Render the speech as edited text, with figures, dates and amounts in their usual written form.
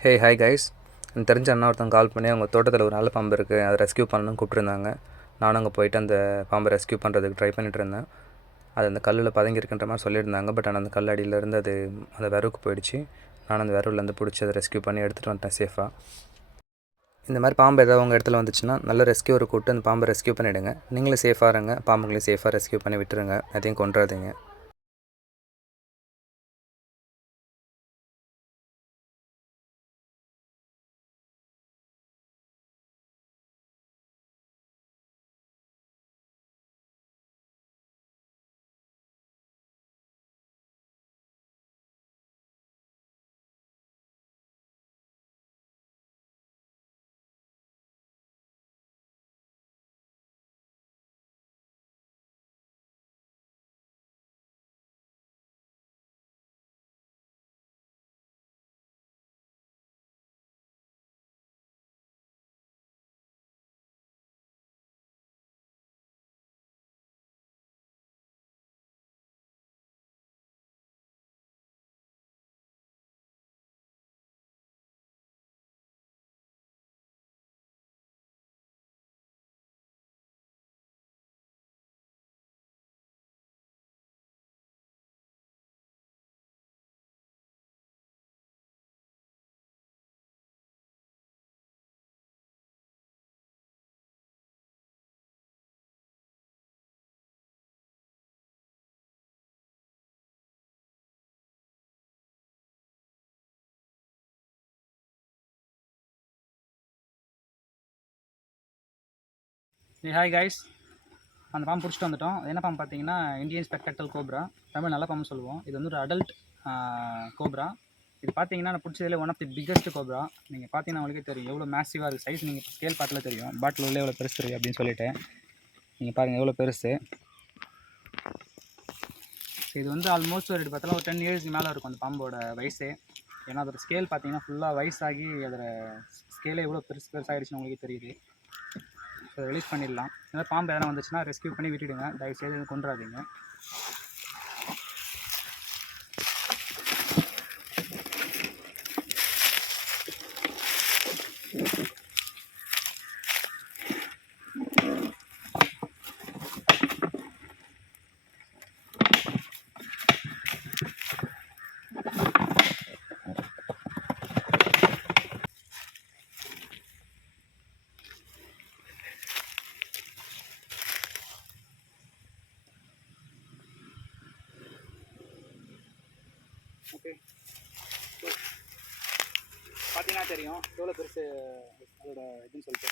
Hey hi guys. எனக்கு தெரிஞ்ச அண்ணா ஒருத்தவங்க கால் பண்ணி அவங்க தோட்டத்தில் ஒரு நல்ல பாம்பு இருக்குது, அதை ரெஸ்க்யூ பண்ணணும்னு கூப்பிட்ருந்தாங்க. நானும் அங்கே போயிட்டு அந்த பாம்பை ரெஸ்க்யூ பண்ணுறதுக்கு ட்ரை பண்ணிட்டு இருந்தேன். அது அந்த கல்லில் பதுங்கியிருக்குன்ற மாதிரி சொல்லியிருந்தாங்க. பட் ஆனால் அந்த கல் அடியிலேருந்து அது அந்த விரவுக்கு போயிடுச்சு. நான் அந்த விரவுலேருந்து பிடிச்சி அதை ரெஸ்க்யூ பண்ணி எடுத்துகிட்டு வந்துட்டேன் சேஃபாக. இந்த மாதிரி பாம்பு ஏதாவது உங்கள் இடத்துல வந்துச்சுன்னா நல்ல ரெஸ்க்யூரை கூப்பிட்டு அந்த பாம்பை ரெஸ்க்யூ பண்ணிவிடுங்க. நீங்களும் சேஃபாக இருங்க, பாம்புங்களையும் சேஃபாக ரெஸ்க்யூ பண்ணி விட்டுருங்க, எதையும் கொண்டுறாதீங்க. ஹாய் கைஸ், அந்த பாம்பு பிடிச்சிட்டு வந்துட்டோம். என்ன பாம்பு பார்த்தீங்கன்னா இந்தியன் ஸ்பெக்டக்கல் கோப்ரா, தமிழ் நல்ல பாம்பு சொல்லுவோம். இது வந்து ஒரு அடல்ட் கோப்ரா. இது பார்த்தீங்கன்னா நான் பிடிச்சதில் one of the biggest cobra. நீங்கள் பார்த்தீங்கன்னா உங்களுக்கே தெரியும் எவ்வளோ மேசிவாக இருக்குது. சைஸ் நீங்கள் ஸ்கேல் பார்த்துல தெரியும், பாட்டில் உள்ள எவ்வளோ பெருசு இருக்குது அப்படின்னு சொல்லிட்டு. நீங்கள் பாருங்கள் எவ்வளோ பெருசு. இது வந்து ஆல்மோஸ்ட் ஒரு பார்த்தா ஒரு 10 இயர்ஸ்க்கு மேலே இருக்கும் அந்த பாம்போட வயசே. ஏன்னா அதோட ஸ்கேல் பார்த்தீங்கன்னா ஃபுல்லாக வயசாகி அதோட ஸ்கேலே எவ்வளோ பெருசாகிடுச்சுன்னு உங்களுக்கே தெரியுது. ஸோ ரிலீஸ் பண்ணிடலாம். ஏதாவது பாம்பு எதனா வந்துச்சுன்னா ரெஸ்க்யூ பண்ணி விட்டுடுங்க, தயவுசெய்து கொண்டுறாதீங்க. ஓகே, பார்த்தீங்கன்னா தெரியும் எவ்வளோ பெருசு அதோட இதுன்னு சொல்லிட்டு.